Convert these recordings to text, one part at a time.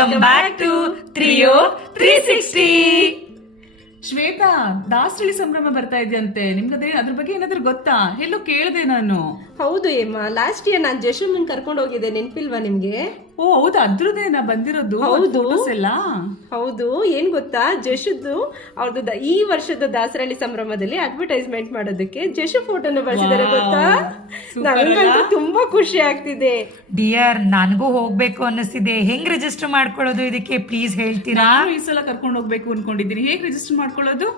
Welcome back to Trio 360. Shweta, Dasarahalli ಸಂಭ್ರಮ ಬರ್ತಾ ಇದೆಯಂತೆ. ನಿಮ್ಗದೇ ಅದ್ರ ಬಗ್ಗೆ ಏನಾದ್ರೂ ಗೊತ್ತಾ? ಎಲ್ಲೋ ಕೇಳಿದೆ ನಾನು. ಹೌದು ಏಮ್ಮ, ಲಾಸ್ಟ್ ಇಯರ್ ನಾನು ಜಶುಮನ್ ಕರ್ಕೊಂಡು ಹೋಗಿದ್ದೆ, ನೆನ್ಪಿಲ್ವಾ ನಿಮ್ಗೆ? ಓ ಹೌದಾ, ಅದ್ರದ್ದೇನಾ ಬಂದಿರೋದು? ಹೌದು ಎಲ್ಲ ಹೌದು. ಏನ್ ಗೊತ್ತಾ, ಜಶುದ್ದು ಅವ್ರದ್ದು ಈ ವರ್ಷದ ದಾಸರಳ್ಳಿ ಸಂಭ್ರಮದಲ್ಲಿ ಅಡ್ವರ್ಟೈಸ್ಮೆಂಟ್ ಮಾಡೋದಕ್ಕೆ ಜಶು ಫೋಟೋನ ಬಳಸಿದ್ದಾರೆ ಗೊತ್ತಾ? ನನಗಂತೂ ತುಂಬಾ ಖುಷಿ ಆಗ್ತಿದೆ. ಡಿಯರ್, ನನಗೂ ಹೋಗ್ಬೇಕು ಅನ್ನಿಸ್ತಿದೆ. ಹೆಂಗ್ ರಿಜಿಸ್ಟರ್ ಮಾಡ್ಕೊಳ್ಳೋದು ಇದಕ್ಕೆ ಪ್ಲೀಸ್ ಹೇಳ್ತೀರಾ? ನಾನು ಈ ಸಲ ಕರ್ಕೊಂಡು ಹೋಗ್ಬೇಕು ಅನ್ಕೊಂಡಿದ್ದೀನಿ. ಹೇಗೆ ರಿಜಿಸ್ಟರ್ ಮಾಡ್ಕೊಳ್ಳೋದು?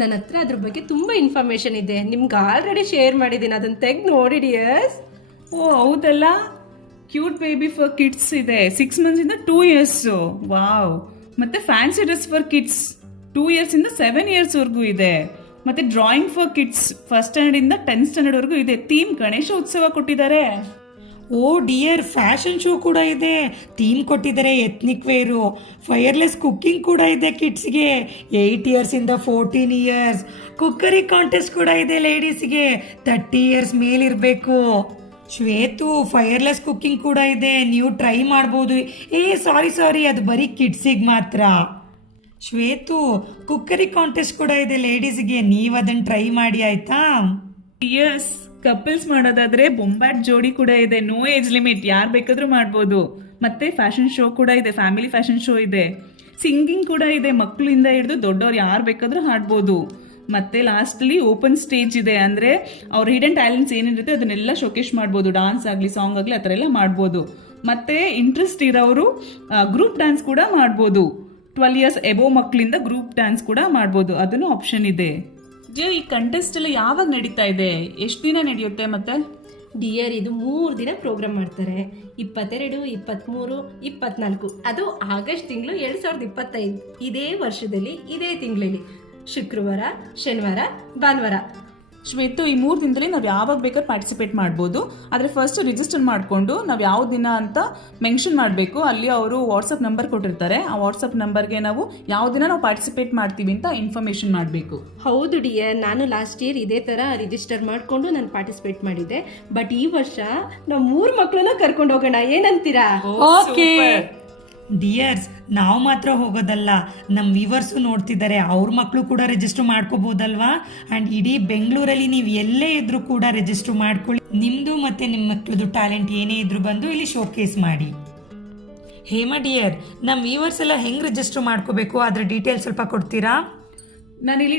ನನ್ನ ಹತ್ರ ಅದ್ರ ಬಗ್ಗೆ ತುಂಬಾ ಇನ್ಫಾರ್ಮೇಶನ್ ಇದೆ, ನಿಮ್ಗೆ ಆಲ್ರೆಡಿ ಶೇರ್ ಮಾಡಿದ್ದೀನಿ, ಅದನ್ನ ತೆಗ್ದು ನೋಡಿ ಡಿಯರ್ಸ್. ಓ ಹೌದಲ್ಲ, ಕ್ಯೂಟ್ ಬೇಬಿ ಫಾರ್ ಕಿಡ್ಸ್ ಇದೆ, 6 months ಇಂದ 2 years. ವಾವ್. ಮತ್ತೆ fancy dress for kids 2 years ಇಂದ 7 years ವರೆಗೂ ಇದೆ. ಮತ್ತೆ drawing for kids 1st standard ಇಂದ 10th standard ವರೆಗೂ ಇದೆ. ಥೀಮ್ ಗಣೇಶ ಉತ್ಸವ ಕೊಟ್ಟಿದ್ದಾರೆ. ಓ ಡಿಯರ್, ಫ್ಯಾಷನ್ ಶೋ ಕೂಡ ಇದೆ, ಥೀಮ್ ಕೊಟ್ಟಿದ್ದಾರೆ, ಎತ್ನಿಕ್ ವೇರು, ಫೈರ್ಲೆಸ್ ಕುಕ್ಕಿಂಗ್ ಕೂಡ ಇದೆ ಕಿಡ್ಸ್ಗೆ, 8 years ಇಂದ 14 years, ಕುಕ್ಕರಿ ಕಾಂಟೆಸ್ಟ್ ಕೂಡ ಇದೆ ಲೇಡೀಸ್ಗೆ, 30 years ಮೇಲಿರಬೇಕು. ಶ್ವೇತು, ಫೈರ್ಲೆಸ್ ಕುಕ್ಕಿಂಗ್ ಕೂಡ ಇದೆ, ನೀವು ಟ್ರೈ ಮಾಡ್ಬೋದು. ಸಾರಿ, ಅದು ಬರೀ ಕಿಡ್ಸಿಗೆ ಮಾತ್ರ. ಶ್ವೇತು, ಕುಕ್ಕರಿ ಕಾಂಟೆಸ್ಟ್ ಕೂಡ ಇದೆ ಲೇಡೀಸ್ಗೆ, ನೀವು ಅದನ್ನು ಟ್ರೈ ಮಾಡಿ ಆಯ್ತಾ? ಯಸ್, ಕಪಲ್ಸ್ ಮಾಡೋದಾದ್ರೆ ಬೊಂಬಾಟ್ ಜೋಡಿ ಕೂಡ ಇದೆ, ನೋ ಏಜ್ ಲಿಮಿಟ್, ಯಾರು ಬೇಕಾದ್ರೂ ಮಾಡ್ಬೋದು. ಮತ್ತೆ ಫ್ಯಾಷನ್ ಶೋ ಕೂಡ ಇದೆ, ಫ್ಯಾಮಿಲಿ ಫ್ಯಾಷನ್ ಶೋ ಇದೆ, ಸಿಂಗಿಂಗ್ ಕೂಡ ಇದೆ, ಮಕ್ಕಳಿಂದ ಹಿಡಿದು ದೊಡ್ಡವ್ರು ಯಾರು ಬೇಕಾದ್ರೂ ಹಾಡ್ಬೋದು. ಮತ್ತೆ ಲಾಸ್ಟ್ಲಿ ಓಪನ್ ಸ್ಟೇಜ್ ಇದೆ, ಅಂದ್ರೆ ಅವ್ರ ಹಿಡನ್ ಟ್ಯಾಲೆಂಟ್ಸ್ ಏನಿರುತ್ತೆ ಅದನ್ನೆಲ್ಲ ಶೋಕೇಶ್ ಮಾಡ್ಬೋದು, ಡಾನ್ಸ್ ಆಗಲಿ ಸಾಂಗ್ ಆಗಲಿ ಆ ಥರ ಎಲ್ಲ ಮಾಡ್ಬೋದು. ಮತ್ತೆ ಇಂಟ್ರೆಸ್ಟ್ ಇರೋರು ಗ್ರೂಪ್ ಡ್ಯಾನ್ಸ್ ಕೂಡ ಮಾಡ್ಬೋದು. 12 years ಎಬೋ ಮಕ್ಕಳಿಂದ ಗ್ರೂಪ್ ಡ್ಯಾನ್ಸ್ ಕೂಡ ಮಾಡ್ಬೋದು, ಅದನ್ನು ಆಪ್ಷನ್ ಇದೆ. ಈ ಕಂಟೆಸ್ಟ್ ಎಲ್ಲ ಯಾವಾಗ ನಡೀತಾ ಇದೆ? ಎಷ್ಟು ದಿನ ನಡೆಯುತ್ತೆ? ಮತ್ತೆ ಡಿಯರ್, ಇದು 3 ದಿನ ಪ್ರೋಗ್ರಾಮ್ ಮಾಡ್ತಾರೆ, 22, 23, 24. ಅದು ಆಗಸ್ಟ್ ತಿಂಗಳು 2025. ಇದೇ ವರ್ಷದಲ್ಲಿ ಇದೇ ತಿಂಗಳಲ್ಲಿ ಶುಕ್ರವಾರ, ಶನಿವಾರ, ಭಾನುವಾರ. ಶ್ವೇತು, ಈ 3 ದಿನದಲ್ಲಿ ನಾವು ಯಾವಾಗ ಬೇಕಾದ್ರೆ ಪಾರ್ಟಿಸಿಪೇಟ್ ಮಾಡ್ಬೋದು. ಆದರೆ ಫಸ್ಟ್ ರಿಜಿಸ್ಟರ್ ಮಾಡಿಕೊಂಡು ನಾವು ಯಾವ ದಿನ ಅಂತ ಮೆನ್ಷನ್ ಮಾಡಬೇಕು. ಅಲ್ಲಿ ಅವರು ವಾಟ್ಸಪ್ ನಂಬರ್ ಕೊಟ್ಟಿರ್ತಾರೆ, ಆ ವಾಟ್ಸಪ್ ನಂಬರ್ಗೆ ನಾವು ಯಾವ ದಿನ ನಾವು ಪಾರ್ಟಿಸಿಪೇಟ್ ಮಾಡ್ತೀವಿ ಅಂತ ಇನ್ಫಾರ್ಮೇಶನ್ ಮಾಡಬೇಕು. ಹೌದು ಡಿಯರ್, ನಾನು ಲಾಸ್ಟ್ ಇಯರ್ ಇದೇ ಥರ ರಿಜಿಸ್ಟರ್ ಮಾಡಿಕೊಂಡು ನಾನು ಪಾರ್ಟಿಸಿಪೇಟ್ ಮಾಡಿದ್ದೆ. ಬಟ್ ಈ ವರ್ಷ ನಾವು 3 ಮಕ್ಕಳನ್ನ ಕರ್ಕೊಂಡು ಹೋಗೋಣ, ಏನಂತೀರಾ? ಓಕೆ ಡಿಯರ್ಸ್, ನಾವು ಮಾತ್ರ ಹೋಗೋದಲ್ಲ, ನಮ್ಮ ವಿವರ್ಸು ನೋಡ್ತಿದ್ದಾರೆ, ಅವ್ರ ಮಕ್ಕಳು ಕೂಡ ರಿಜಿಸ್ಟರ್ ಮಾಡ್ಕೋಬೋದಲ್ವಾ? ಆ್ಯಂಡ್ ಇಡೀ ಬೆಂಗಳೂರಲ್ಲಿ ನೀವು ಎಲ್ಲೇ ಇದ್ರೂ ಕೂಡ ರಿಜಿಸ್ಟರ್ ಮಾಡ್ಕೊಳ್ಳಿ. ನಿಮ್ಮದು ಮತ್ತು ನಿಮ್ಮ ಮಕ್ಕಳದು ಟ್ಯಾಲೆಂಟ್ ಏನೇ ಇದ್ರೂ ಬಂದು ಇಲ್ಲಿ ಶೋಕೇಸ್ ಮಾಡಿ. ಹೇಮಾ ಡಿಯರ್, ನಮ್ಮ ವಿವರ್ಸ್ ಎಲ್ಲ ಹೆಂಗೆ ರಿಜಿಸ್ಟರ್ ಮಾಡ್ಕೋಬೇಕು ಅದ್ರ ಡೀಟೇಲ್ಸ್ ಸ್ವಲ್ಪ ಕೊಡ್ತೀರಾ? ನಾನಿಲ್ಲಿ